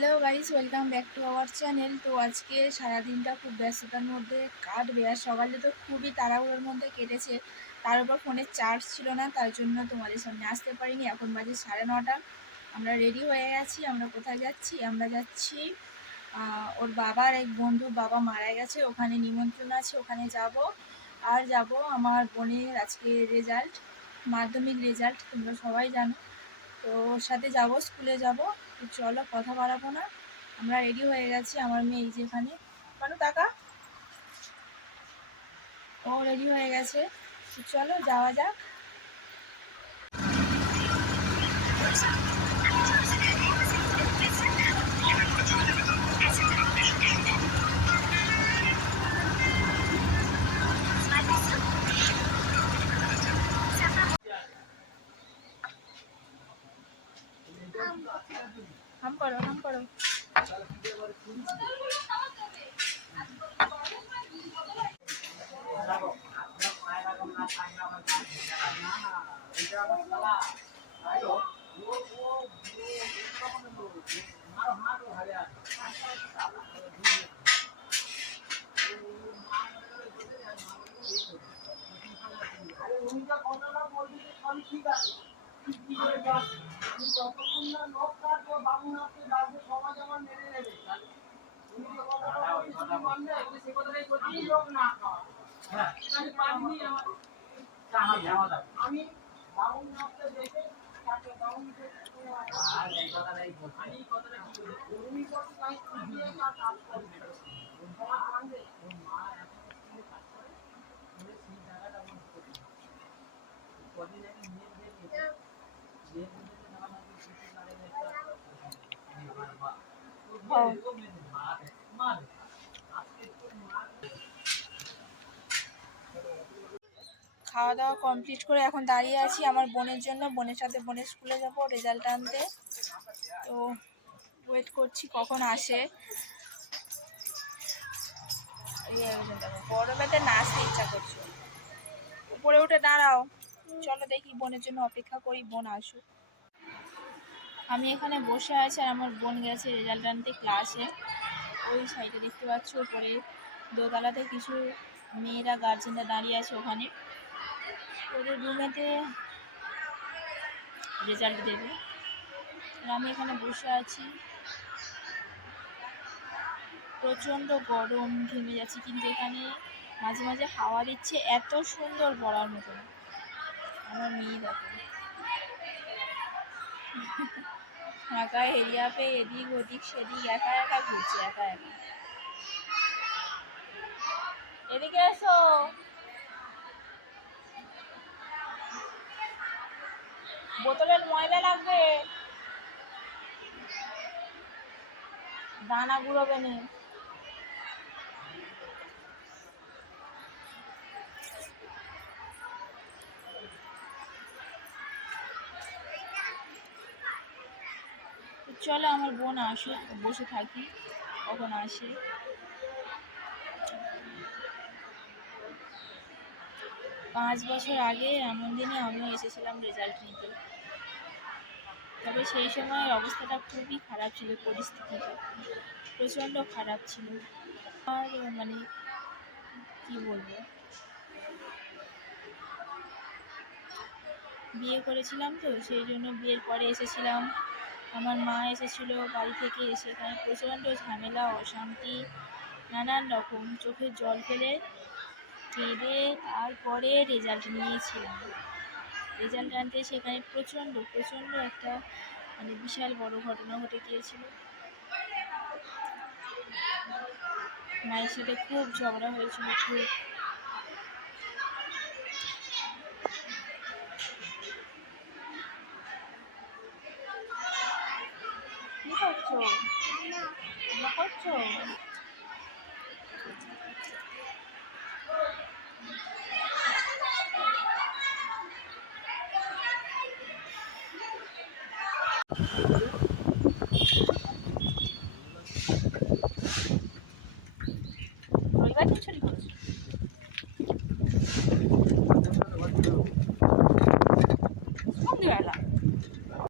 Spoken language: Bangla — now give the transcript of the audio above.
Hello guys, welcome back to our channel. তো আজকে সারাদিনটা খুব ব্যস্ততার মধ্যে কাটবে, আর সকালে তো খুবই তাড়াহুড়োর মধ্যে কেটেছে। তার উপর ফোনের চার্জ ছিল না, তার জন্য তোমাদের সামনে আসতে পারিনি। এখন বাজে 9:30। আমরা রেডি হয়ে গেছি। আমরা কোথায় যাচ্ছি? আমরা যাচ্ছি ওর বাবার এক বন্ধুর বাবা মারা গেছে, ওখানে নিমন্ত্রণ আছে, ওখানে যাব। আর যাব আমার বোনের আজকে রেজাল্ট, মাধ্যমিক রেজাল্ট, তোমরা সবাই জানো। তো ওর সাথে যাব, স্কুলে যাব। তো চলো, কথা বাড়াবো না, আমরা রেডি হয়ে গেছি। আমার মেয়ে এই যে এখানে, কেন টাকা, ও রেডি হয়ে গেছে। তো চলো যাওয়া যাক। হাম করো, হাম করো। খাওয়া দাওয়া কমপ্লিট করে এখন দাঁড়িয়ে আছি আমার বোনের জন্য। বোনের সাথে বোনের স্কুলে যাব রেজাল্ট আনতে। তো ওয়েট করছি কখন আসে। গরমেতে নাচতে ইচ্ছা করছে। উপরে উঠে দাঁড়াও, চলো দেখি, বোনের জন্য অপেক্ষা করি, বোন আসুক। আমি এখানে বসে আছি আর আমার বোন গেছে রেজাল্ট আনতে ক্লাসে। ওই সাইডে দেখতে পাচ্ছ উপরে দোতলাতে কিছু মেয়েরা গার্জেনরা দাঁড়িয়ে আছে, ওখানে ওদের রুমেতে রেজাল্ট দেবে। আর আমি এখানে বসে আছি, প্রচণ্ড গরম, ঘেমে যাচ্ছি। কিন্তু এখানে মাঝে মাঝে হাওয়া দিচ্ছে, এত সুন্দর বলার মতো না। আমার মেয়ে দেখো ফাঁকা এরিয়া পেয়ে এদিক ওদিক সেদিক একা একা ঘুরছে, একা একা। এদিকে এসো, বোতলের ময়লা লাগবে, দানা গুঁড়োবে নে। চলো আমার বোন আসুক, বসে থাকি, কখন আসে। 5 বছর আগে এমন দিনে আমিও এসেছিলাম রেজাল্ট নিতে। তবে সেই সময় অবস্থাটা খুবই খারাপ ছিল, পরিস্থিতিটা প্রচণ্ড খারাপ ছিল। আর মানে কি বলবো, বিয়ে করেছিলাম তো, সেই জন্য বিয়ের পরে এসেছিলাম। আমার মা এসেছিল বাড়ি থেকে, সেখানে প্রচণ্ড ঝামেলা, অশান্তি, নানান রকম, চোখের জল ফেলে কেঁদে তারপরে রেজাল্ট নিয়েছিলাম। রেজাল্ট আনতে সেখানে প্রচণ্ড প্রচণ্ড একটা মানে বিশাল বড় ঘটনা ঘটে গিয়েছিল। মায়ের সাথে খুব ঝগড়া হয়েছিল, খুব। কি করছো, রান্না করছো?